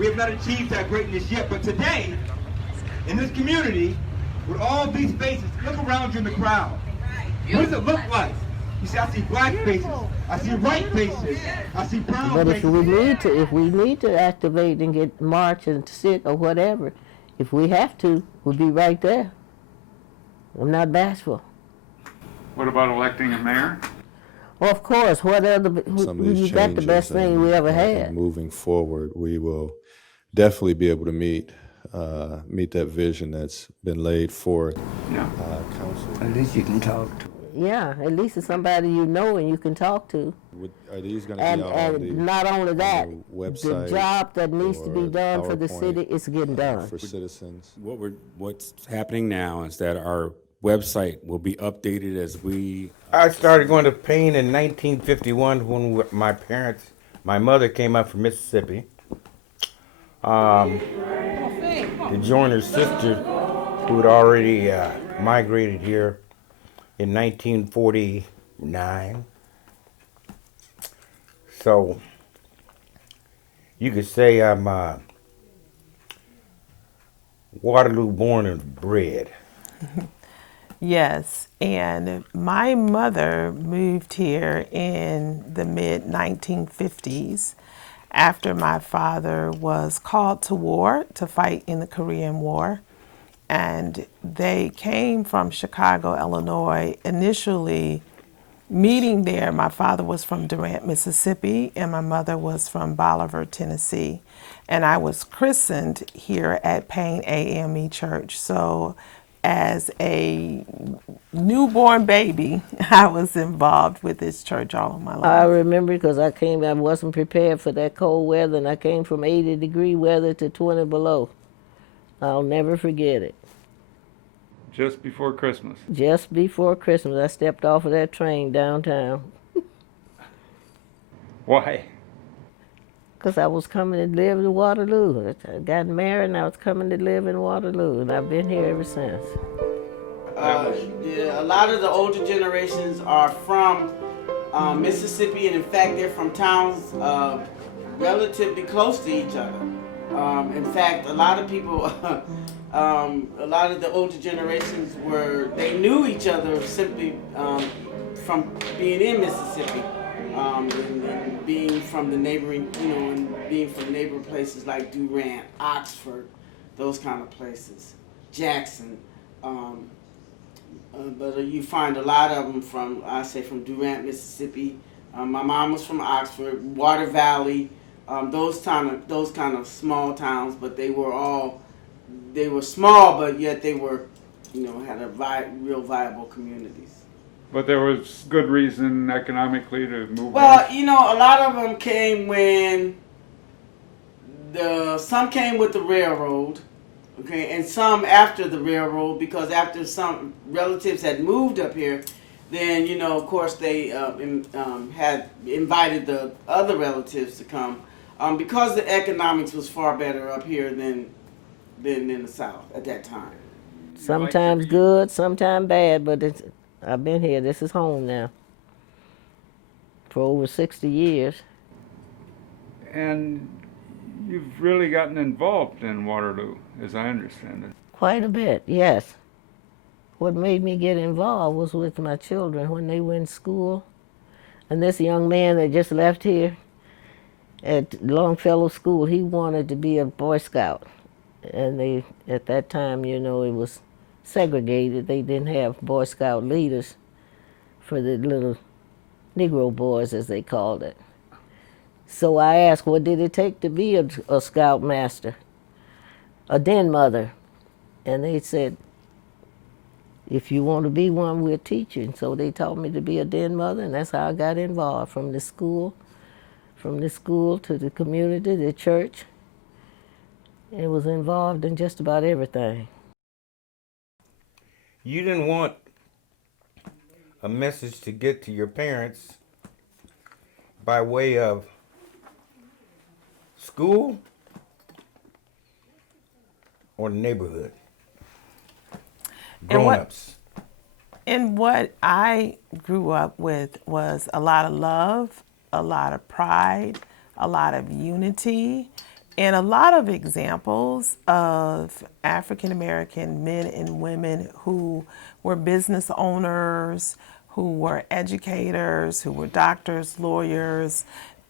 We have not achieved that greatness yet, but today, in this community, with all these faces, look around you in the crowd. What does it look like? You see, I see black faces, I see white faces, I see brown But faces. if we need to activate and get march and sit or whatever, if we have to, we'll be right there. I'm not bashful. What about electing a mayor? Well, of course, what other, Some of these you got the best thing we ever had. And moving forward, we will definitely be able to meet that vision that's been laid forth. Yeah. Council. At least you can talk to. Yeah, at least it's somebody you know and you can talk to. Are these going to be And not only that, website, the job that needs to be done for the PowerPoint, city is getting done. for citizens? What's happening now is that our website will be updated as we. I started going to paint in 1951 when my mother came up from Mississippi. To join her sister, who had already migrated here in 1949. So you could say I'm Waterloo born and bred. Yes, and my mother moved here in the mid-1950s after my father was called to war to fight in the Korean War. And they came from Chicago, Illinois, initially meeting there. My father was from Durant, Mississippi, and my mother was from Bolivar, Tennessee. And I was christened here at Payne AME Church. So as a newborn baby, I was involved with this church all of my life. I remember because I wasn't prepared for that cold weather, and I came from 80-degree weather to 20 below. I'll never forget it. Just before Christmas. Just before Christmas, I stepped off of that train downtown. Why? Because I was coming to live in Waterloo. I got married and I was coming to live in Waterloo, and I've been here ever since. A lot of the older generations are from Mississippi, and in fact, they're from towns relatively close to each other. In fact, a lot of people, a lot of the older generations they knew each other simply from being in Mississippi. And being from the neighboring, and being from neighboring places like Durant, Oxford, those kind of places, Jackson. But you find a lot of them from Durant, Mississippi. My mom was from Oxford, Water Valley, those kind of small towns. But they were small, but yet they were, had real viable communities. But there was good reason economically to move. Well, a lot of them came when some came with the railroad, okay, and some after the railroad, because after some relatives had moved up here, then of course they had invited the other relatives to come, because the economics was far better up here than in the South at that time. Sometimes good, sometimes bad, but I've been here. This is home now for over 60 years. And you've really gotten involved in Waterloo, as I understand it. Quite a bit, yes. What made me get involved was with my children when they were in school. And this young man that just left here at Longfellow School, he wanted to be a Boy Scout. And at that time, it was segregated. They didn't have Boy Scout leaders for the little Negro boys, as they called it. So I asked, what did it take to be a scout master, a den mother? And they said, if you want to be one, we'll teach you. And so they taught me to be a den mother, and that's how I got involved, from the school to the community, the church. It was involved in just about everything. You didn't want a message to get to your parents by way of school or the neighborhood? Grown-ups. And what I grew up with was a lot of love, a lot of pride, a lot of unity, And a lot of examples of African American men and women who were business owners, who were educators, who were doctors, lawyers.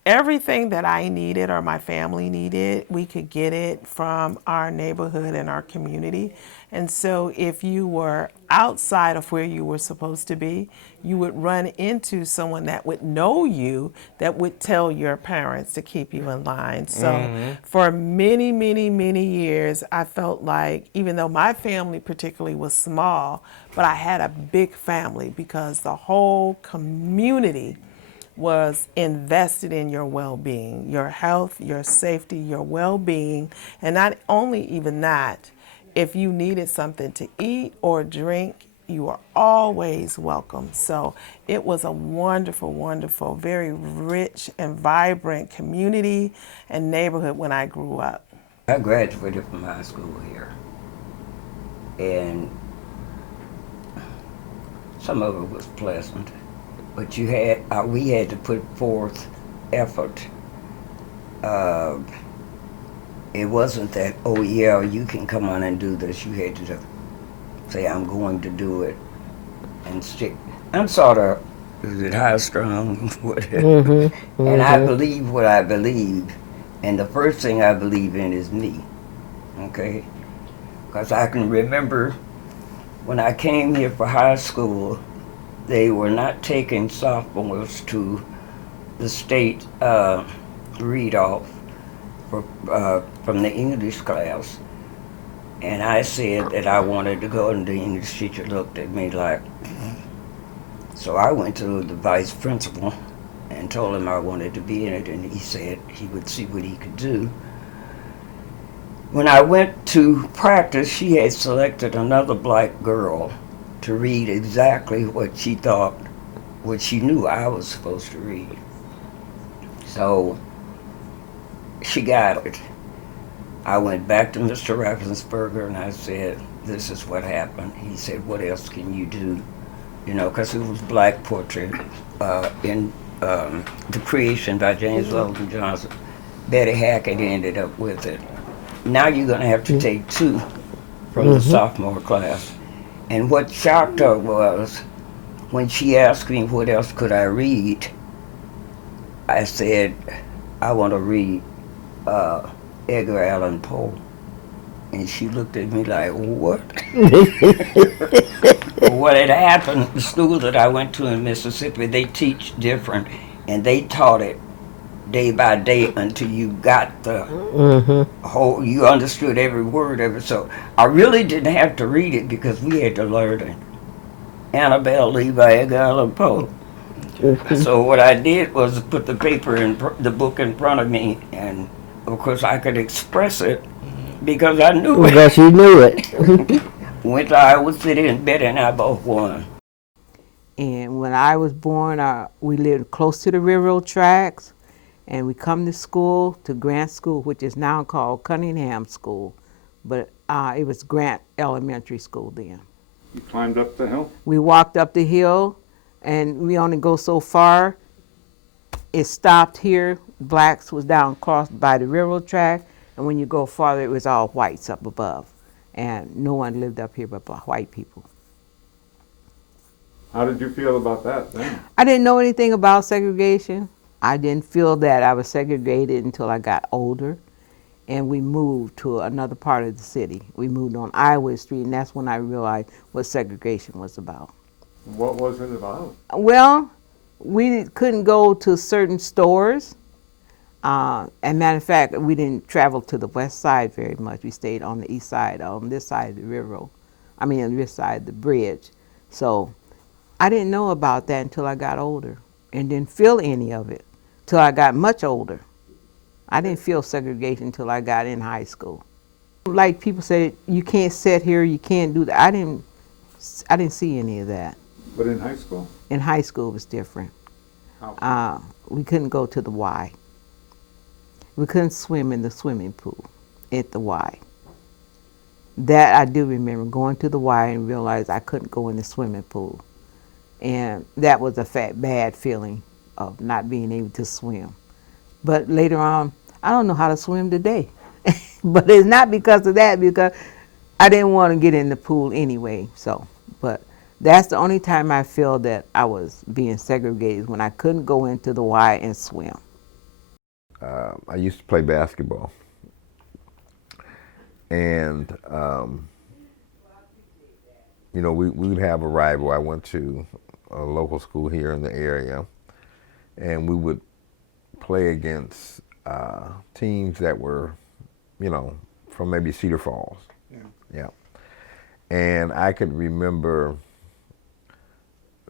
Everything that I needed or my family needed, we could get it from our neighborhood and our community. And so if you were outside of where you were supposed to be, you would run into someone that would know you, that would tell your parents to keep you in line. So for many, many, many years, I felt like, even though my family particularly was small, but I had a big family because the whole community was invested in your well-being, your health, your safety, your well-being, and not only even that, if you needed something to eat or drink, you were always welcome. So it was a wonderful, wonderful, very rich and vibrant community and neighborhood when I grew up. I graduated from high school here, and some of it was pleasant. But we had to put forth effort. It wasn't that, oh yeah, you can come on and do this. You had to say, I'm going to do it and stick. I'm sort of, is it high strung? Whatever. And I believe what I believe. And the first thing I believe in is me. Okay? Because I can remember when I came here for high school, they were not taking sophomores to the state read-off from the English class. And I said that I wanted to go, and the English teacher looked at me like, so I went to the vice principal and told him I wanted to be in it, and he said he would see what he could do. When I went to practice, she had selected another black girl to read exactly what she thought, what she knew I was supposed to read. So she got it. I went back to Mr. Raffensperger and I said, this is what happened. He said, what else can you do? You know, because it was black portrait in The Creation by James Weldon Johnson. Betty Hackett ended up with it. Now you're going to have to take 2 from the sophomore class. And what shocked her was when she asked me what else could I read, I said, I want to read Edgar Allan Poe. And she looked at me like, what? What had happened, the school that I went to in Mississippi, they teach different, and they taught it day by day until you got the whole, you understood every word of it. So I really didn't have to read it because we had to learn it. Annabelle Lee by Edgar Allan Poe. So what I did was put the paper in the book in front of me, and of course I could express it because I knew it. Because you knew it. Went to Iowa City, and Betty and I both won. And when I was born, we lived close to the railroad tracks. And we come to school, to Grant School, which is now called Cunningham School, but it was Grant Elementary School then. You climbed up the hill? We walked up the hill, and we only go so far. It stopped here. Blacks was down close by the railroad track, and when you go farther, it was all whites up above. And no one lived up here but white people. How did you feel about that then? I didn't know anything about segregation. I didn't feel that I was segregated until I got older, and we moved to another part of the city. We moved on Iowa Street, and that's when I realized what segregation was about. What was it about? Well, we couldn't go to certain stores. And matter of fact, we didn't travel to the west side very much. We stayed on the east side, on this side of the railroad. I mean, on this side of the bridge. So I didn't know about that until I got older, and didn't feel any of it till I got much older. I didn't feel segregation until I got in high school. Like people say, you can't sit here, you can't do that. I didn't see any of that. But in high school? In high school it was different. How? We couldn't go to the Y. We couldn't swim in the swimming pool at the Y. That I do remember, going to the Y and realized I couldn't go in the swimming pool. And that was a bad feeling of not being able to swim. But later on, I don't know how to swim today. But it's not because of that, because I didn't want to get in the pool anyway. So, but that's the only time I feel that I was being segregated, when I couldn't go into the Y and swim. I used to play basketball, and you know, we would have a rival. I went to a local school here in the area, and we would play against teams that were, you know, from maybe Cedar Falls. Yeah. And I could remember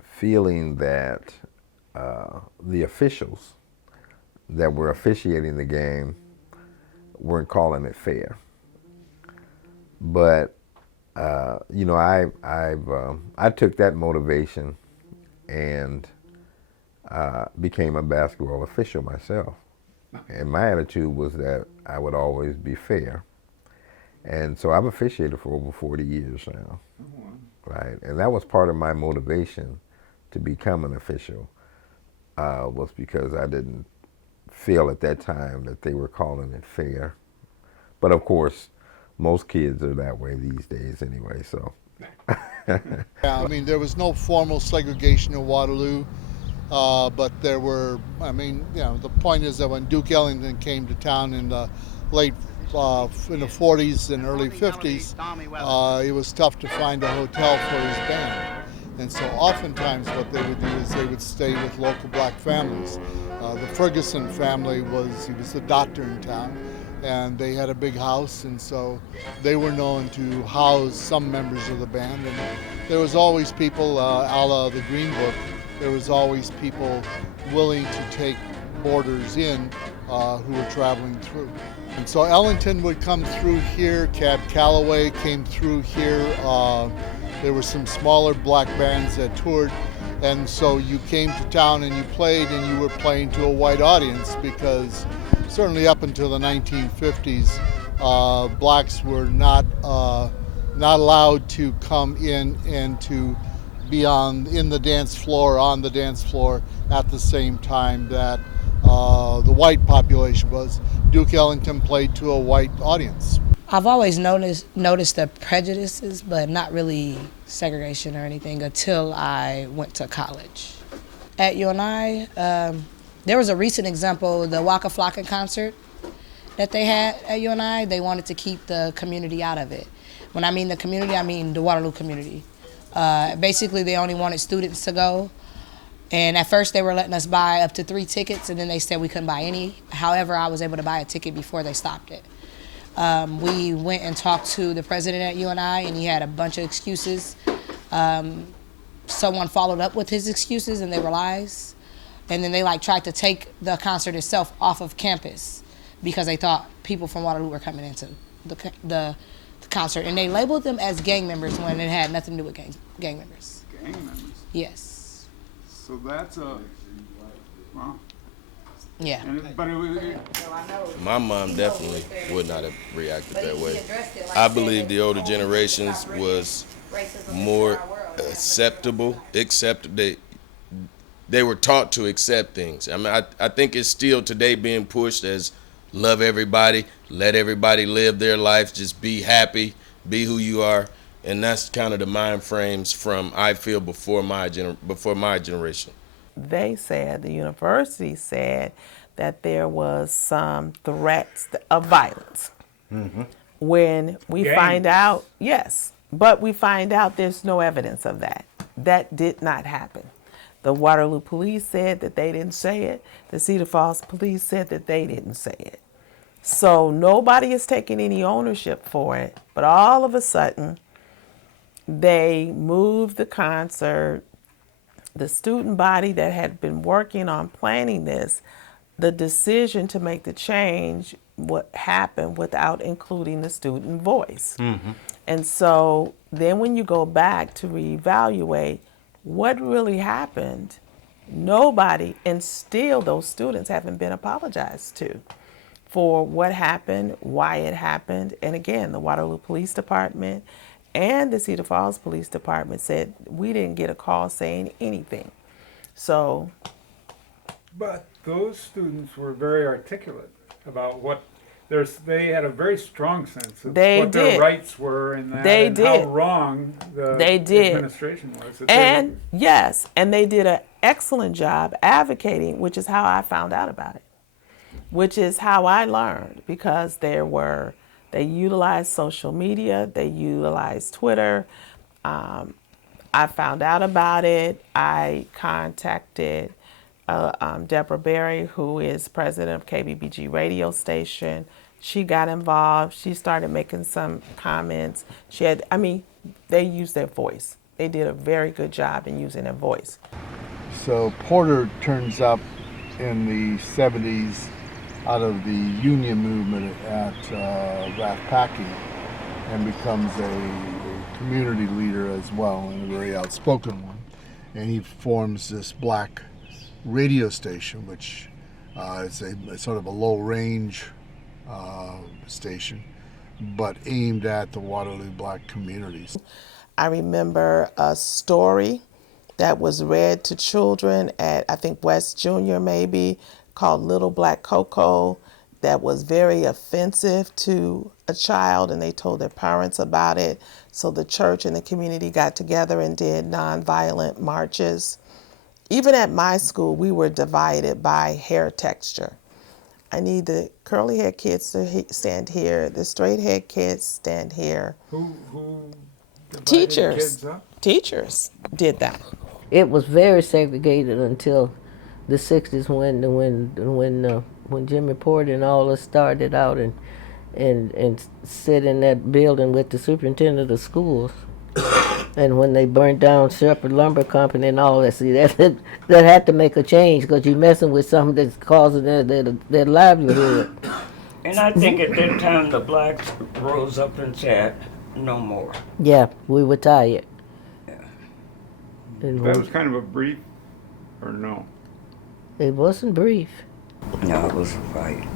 feeling that the officials that were officiating the game weren't calling it fair. But you know, I took that motivation and became a basketball official myself. And my attitude was that I would always be fair. And so I've officiated for over 40 years now. Right? And that was part of my motivation to become an official, was because I didn't feel at that time that they were calling it fair. But of course, most kids are that way these days anyway, so. Yeah, I mean, there was no formal segregation in Waterloo, but there were, I mean, you know, the point is that when Duke Ellington came to town in the late, in the 40s and early 50s, it was tough to find a hotel for his band. And so oftentimes what they would do is they would stay with local black families. The Ferguson family he was the doctor in town, and they had a big house, and so they were known to house some members of the band. And there was always people, a la the Green Book, there was always people willing to take boarders in who were traveling through. And so Ellington would come through here, Cab Calloway came through here, there were some smaller black bands that toured, and so you came to town and you played, and you were playing to a white audience, because certainly up until the 1950s, blacks were not allowed to come in and to be in the dance floor, on the dance floor at the same time that the white population was. Duke Ellington played to a white audience. I've always noticed the prejudices, but not really segregation or anything until I went to college. At UNI, there was a recent example, the Waka Flocka concert that they had at UNI. They wanted to keep the community out of it. When I mean the community, I mean the Waterloo community. Basically, they only wanted students to go. And at first, they were letting us buy up to 3 tickets, and then they said we couldn't buy any. However, I was able to buy a ticket before they stopped it. We went and talked to the president at UNI, and he had a bunch of excuses. Someone followed up with his excuses, and they were lies. And then they tried to take the concert itself off of campus because they thought people from Waterloo were coming into the concert. And they labeled them as gang members when it had nothing to do with gang members. Gang members? Yes. So that's wow. Yeah. My mom definitely would not have reacted that way. I believe the older generations was more acceptable, they were taught to accept things. I mean, I think it's still today being pushed as love everybody, let everybody live their life, just be happy, be who you are. And that's kind of the mind frames from, I feel, before my generation. They said, the university said, that there was some threats of violence. Mm-hmm. When we find out, yes, but we find out there's no evidence of that. That did not happen. The Waterloo police said that they didn't say it. The Cedar Falls police said that they didn't say it. So nobody is taking any ownership for it. But all of a sudden, they moved the concert. The student body that had been working on planning this, the decision to make the change what happened without including the student voice. Mm-hmm. And so then when you go back to reevaluate what really happened, nobody, and still those students haven't been apologized to for what happened, why it happened. And again, the Waterloo Police Department and the Cedar Falls Police Department said we didn't get a call saying anything. So. But those students were very articulate about what they had a very strong sense of They what did. their rights were in that They and did. how wrong the They did. administration was. That And yes, and they did an excellent job advocating, which is how I found out about it, which is how I learned, because they utilized social media, they utilized Twitter. I found out about it. I contacted Deborah Berry, who is president of KBBG radio station. She got involved. She started making some comments. They used their voice. They did a very good job in using their voice. So Porter turns up in the 70s out of the union movement at Rathpacking and becomes a community leader as well, and a very outspoken one. And he forms this black radio station, which is a sort of a low-range station, but aimed at the Waterloo black communities. I remember a story that was read to children at, I think, West Junior maybe, called Little Black Cocoa, that was very offensive to a child, and they told their parents about it. So the church and the community got together and did nonviolent marches. Even at my school, we were divided by hair texture. I need the curly hair kids to stand here, the straight hair kids stand here. Who divided Teachers. kids up? Teachers did that. It was very segregated until the 60s when Jimmy Porter and all us started out and sit in that building with the superintendent of schools. And when they burnt down Shepherd Lumber Company and all that, see, that had to make a change, because you're messing with something that's causing their livelihood. And I think at that time the blacks rose up and said, no more. Yeah, we were tired. And That was kind of a brief, or no? it wasn't brief. No, it was a fight.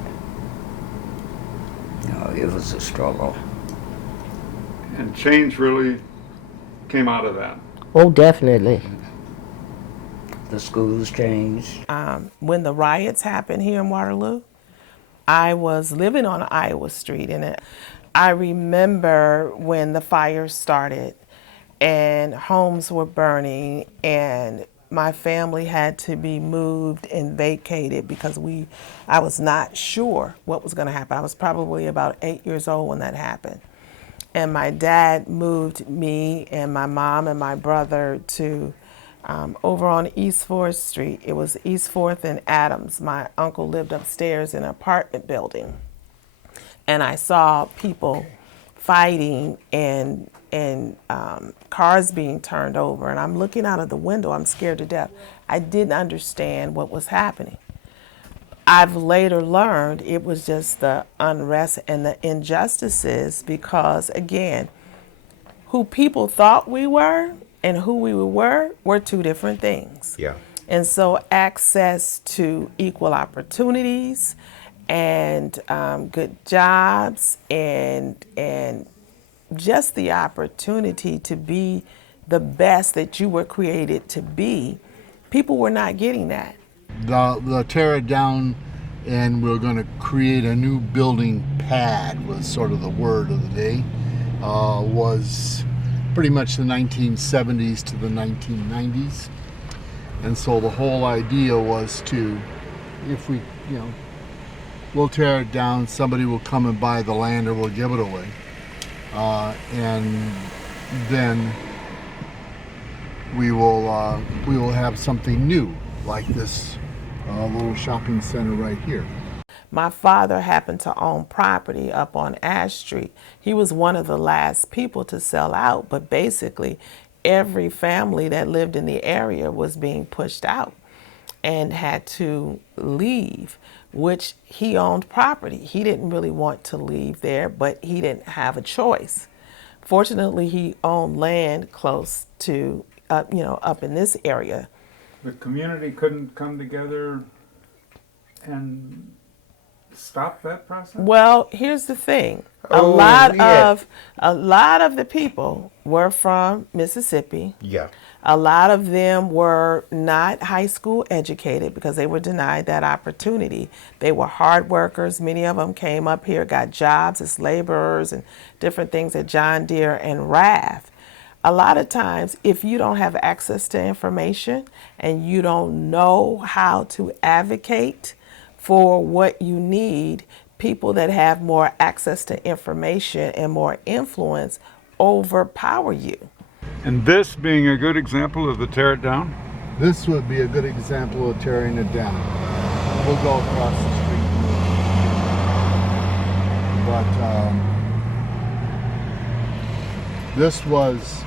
No, it was a struggle. And change really came out of that. Oh, definitely. The schools changed. When the riots happened here in Waterloo, I was living on Iowa Street, and I remember when the fire started and homes were burning, and my family had to be moved and vacated because I was not sure what was going to happen. I was probably about 8 years old when that happened. And my dad moved me and my mom and my brother to over on East 4th Street. It was East 4th and Adams. My uncle lived upstairs in an apartment building. And I saw people fighting and cars being turned over. And I'm looking out of the window. I'm scared to death. I didn't understand what was happening. I've later learned it was just the unrest and the injustices because, again, who people thought we were and who we were two different things. Yeah. And so access to equal opportunities and good jobs and just the opportunity to be the best that you were created to be, people were not getting that. They'll tear it down and we're going to create a new building pad was sort of the word of the day. Was pretty much the 1970s to the 1990s. And so the whole idea was to, if we, we'll tear it down, somebody will come and buy the land or we'll give it away. And then we will have something new like this little shopping center right here. My father happened to own property up on Ash Street. He was one of the last people to sell out, but basically every family that lived in the area was being pushed out and had to leave, which he owned property. He didn't really want to leave there, but he didn't have a choice. Fortunately, he owned land close to, up in this area. The community couldn't come together and stop that process? Well, here's the thing. A lot of the people were from Mississippi. Yeah. A lot of them were not high school educated because they were denied that opportunity. They were hard workers. Many of them came up here, got jobs as laborers and different things at John Deere and RAF. A lot of times, if you don't have access to information and you don't know how to advocate for what you need, people that have more access to information and more influence overpower you. And this being a good example of the tear it down? This would be a good example of tearing it down. We'll go across the street. But this was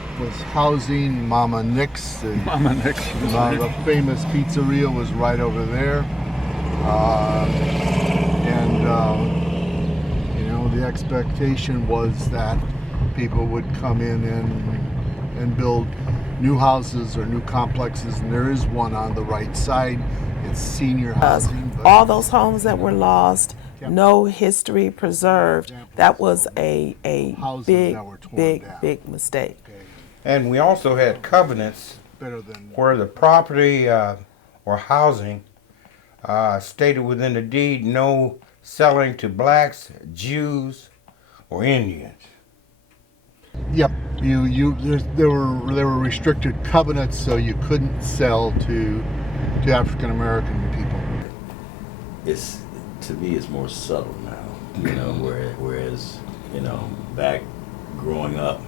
housing Mama Nick's. Mama Nick's. The famous pizzeria was right over there. You know, the expectation was that people would come in and build new houses or new complexes, and there is one on the right side. It's senior housing. All those homes that were lost, no history preserved. That was a big mistake. And we also had covenants where the property or housing stated within the deed no selling to blacks, Jews, or Indians. Yep, there were restricted covenants, so you couldn't sell to African American people. It's, to me, it's more subtle now, you know, whereas, you know, back growing up,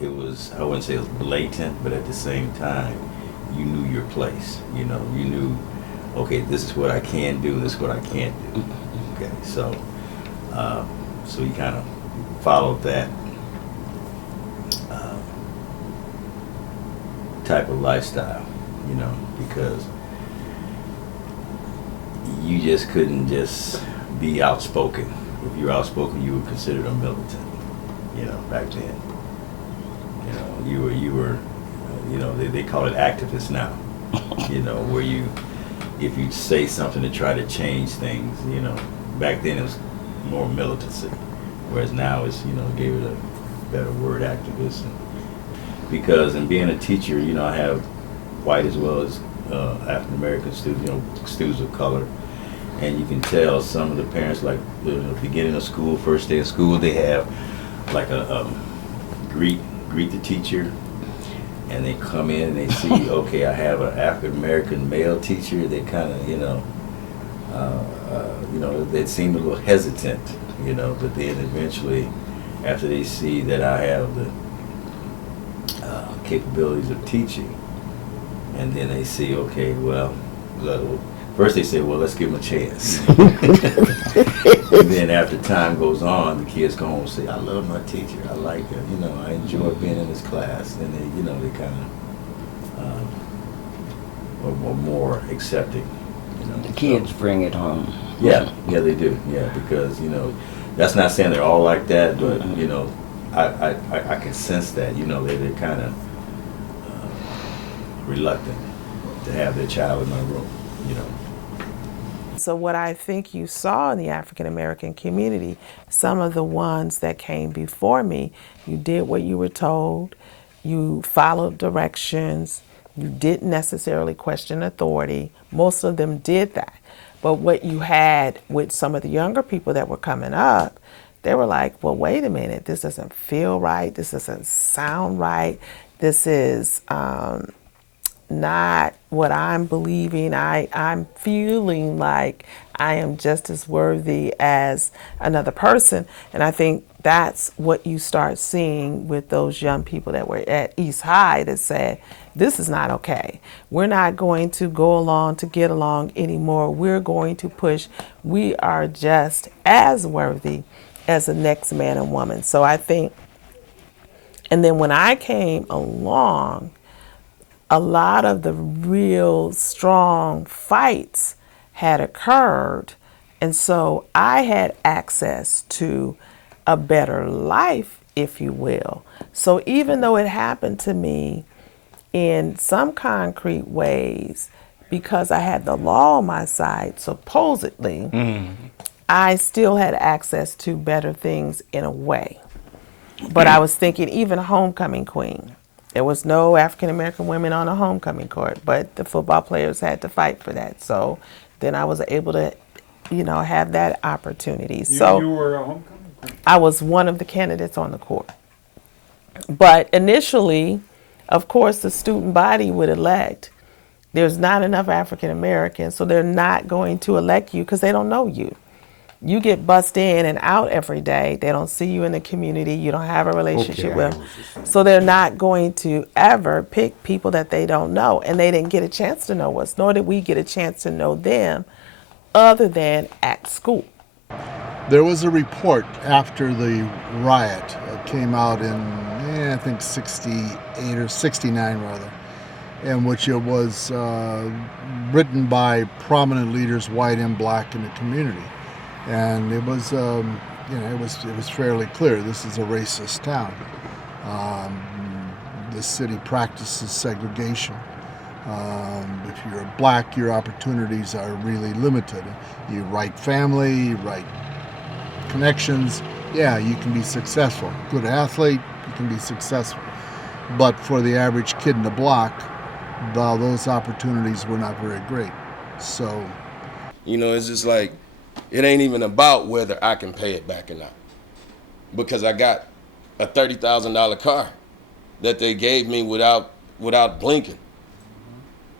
it was, I wouldn't say it was blatant, but at the same time, you knew your place. You know, you knew, okay, this is what I can do, this is what I can't do. Okay, so you kind of followed that type of lifestyle, you know, because you just couldn't just be outspoken. If you were outspoken, you were considered a militant, you know, back then. You know, you were, you know, they call it activists now, you know, where if you say something to try to change things, you know, back then it was more militancy, whereas now it's, you know, gave it a better word, activist. Because in being a teacher, you know, I have white as well as African American students, you know, students of color, and you can tell some of the parents, like the beginning of school, first day of school, they have like a greet the teacher, and they come in and they see, okay, I have an African American male teacher. They kind of, you know, they seem a little hesitant, you know, but then eventually, after they see that I have the capabilities of teaching, and then they see, okay, well, first they say, well, let's give them a chance. And then after time goes on, the kids go home and say, I love my teacher, I like her, you know, I enjoy being in this class. And they, you know, they kind of are more accepting. You know, the kids bring it home. Yeah, they do. Yeah, because, you know, that's not saying they're all like that, but you know, I can sense that, you know, they're kind of reluctant to have their child in my room, you know. So what I think you saw in the African American community, some of the ones that came before me, you did what you were told, you followed directions, you didn't necessarily question authority. Most of them did that. But what you had with some of the younger people that were coming up, they were like, well, wait a minute, this doesn't feel right, this doesn't sound right, this is not what I'm believing. I'm feeling like I am just as worthy as another person. And I think that's what you start seeing with those young people that were at East High that said, this is not okay. We're not going to go along to get along anymore. We're going to push. We are just as worthy as the next man and woman. So I think, and then when I came along, a lot of the real strong fights had occurred. And so I had access to a better life, if you will. So even though it happened to me in some concrete ways, because I had the law on my side, supposedly, I still had access to better things in a way. But I was thinking, even Homecoming Queen, There was no African American women on the homecoming court, but the football players had to fight for that. So then I was able to, have that opportunity. You were a homecoming? I was one of the candidates on the court. But initially, of course, the student body would elect. There's not enough African Americans, so they're not going to elect you because they don't know you. You get bussed in and out every day. They don't see you in the community. You don't have a relationship with them. So they're not going to ever pick people that they don't know. And they didn't get a chance to know us, nor did we get a chance to know them other than at school. There was a report after the riot. It came out in, I think, 68 or 69 rather, in which it was written by prominent leaders, white and black, in the community. And it was, it was fairly clear this is a racist town. The city practices segregation. If you're black, your opportunities are really limited. You write family, you write connections, yeah, you can be successful. Good athlete, you can be successful. But for the average kid in the block, those opportunities were not very great. So, it's just like, it ain't even about whether I can pay it back or not. Because I got a $30,000 car that they gave me without blinking.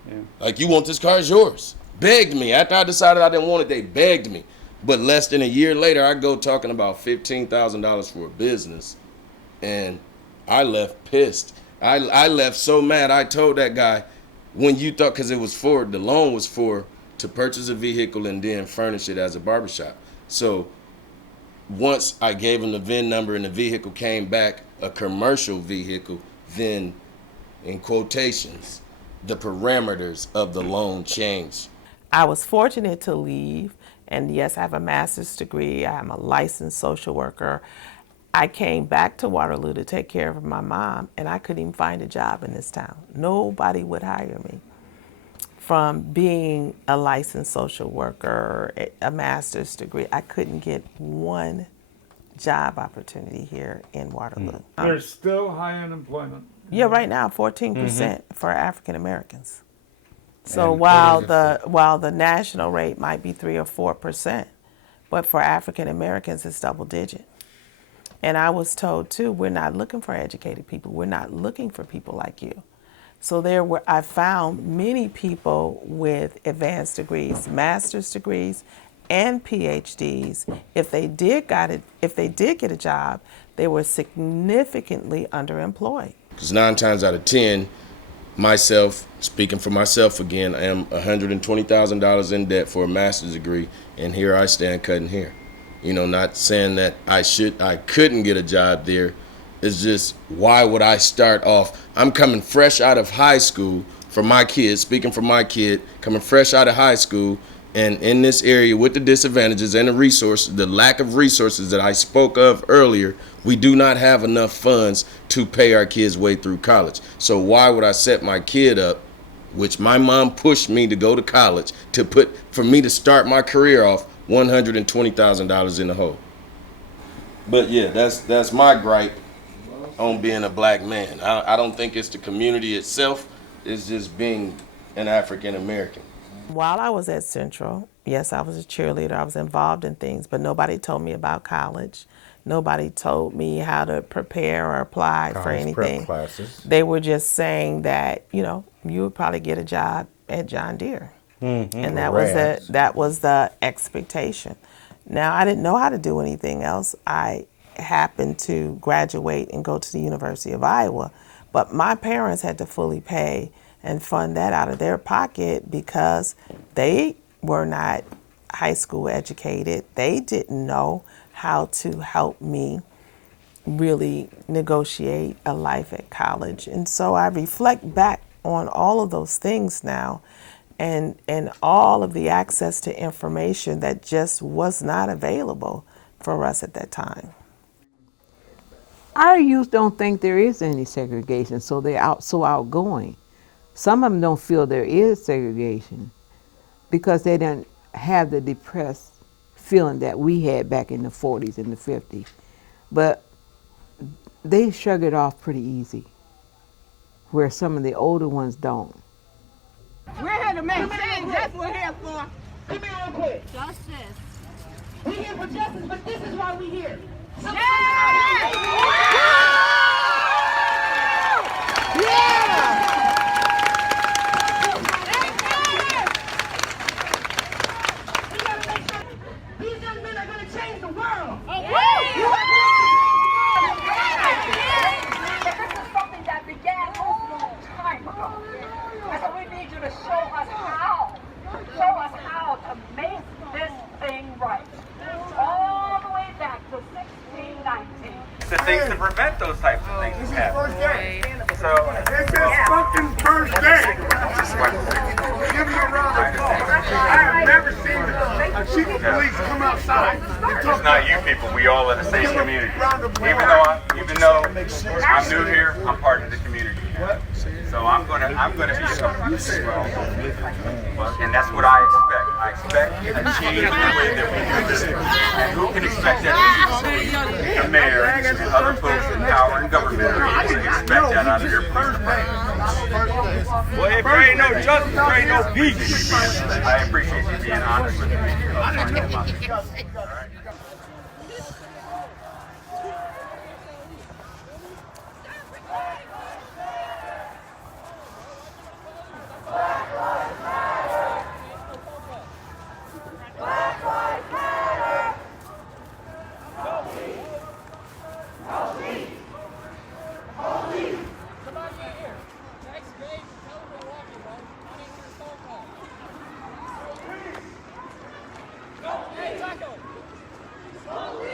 Yeah. Like, you want this car, it's yours. Begged me. After I decided I didn't want it, they begged me. But less than a year later, I go talking about $15,000 for a business. And I left pissed. I left so mad. I told that guy, when you thought, because the loan was for to purchase a vehicle and then furnish it as a barbershop. So once I gave him the VIN number and the vehicle came back a commercial vehicle, then in quotations, the parameters of the loan changed. I was fortunate to leave, and yes, I have a master's degree. I'm a licensed social worker. I came back to Waterloo to take care of my mom, and I couldn't even find a job in this town. Nobody would hire me. From being a licensed social worker, a master's degree, I couldn't get one job opportunity here in Waterloo. There's still high unemployment. Yeah, right now 14% for African Americans. So while the national rate might be 3 or 4%, but for African Americans it's double digit. And I was told too, we're not looking for educated people. We're not looking for people like you. So I found many people with advanced degrees, master's degrees, and PhDs. If they did get a job, they were significantly underemployed. Because 9 times out of 10, myself, speaking for myself again, I am $120,000 in debt for a master's degree, and here I stand cutting hair. Not saying that I couldn't get a job there. It's just, why would I start off? I'm coming fresh out of high school for my kids, speaking for my kid, coming fresh out of high school, and in this area with the disadvantages and the lack of resources that I spoke of earlier, we do not have enough funds to pay our kids' way through college. So why would I set my kid up, which my mom pushed me to go to college, for me to start my career off $120,000 in the hole? But yeah, that's my gripe on being a black man. I don't think it's the community itself. It's just being an African American. While I was at Central, yes, I was a cheerleader. I was involved in things, but nobody told me about college. Nobody told me how to prepare or apply for anything. They were just saying that, you would probably get a job at John Deere. And that was the expectation. Now, I didn't know how to do anything else. I happened to graduate and go to the University of Iowa, but my parents had to fully pay and fund that out of their pocket because they were not high school educated. They didn't know how to help me really negotiate a life at college. And so I reflect back on all of those things now and all of the access to information that just was not available for us at that time. Our youth don't think there is any segregation, so they're so outgoing. Some of them don't feel there is segregation because they didn't have the depressed feeling that we had back in the 40s and the 50s. But they shrug it off pretty easy. where some of the older ones don't. We're here to make change. That's what we're here for. Come here real quick. Justice. We're here for justice, but this is why we're here. These young men are going to change the world. This is something that began a long time ago. And so we need you to show us how. Show us how to make this thing right. All the way back to 1619. The things to prevent those types of things from happening. So It's his fucking first day. Give him a round of applause. I have never seen a chief of police come outside. it's not you people. We all in the same community. Even though I'm new here, I'm part of the community. So I'm gonna be something as well. And that's what I expect. I expect a change in the way that we do this. And who can expect that? The mayor and other folks in power and government can expect that out of their police department. Well, if there ain't no justice, there ain't no peace. I appreciate you being honest with me. All right.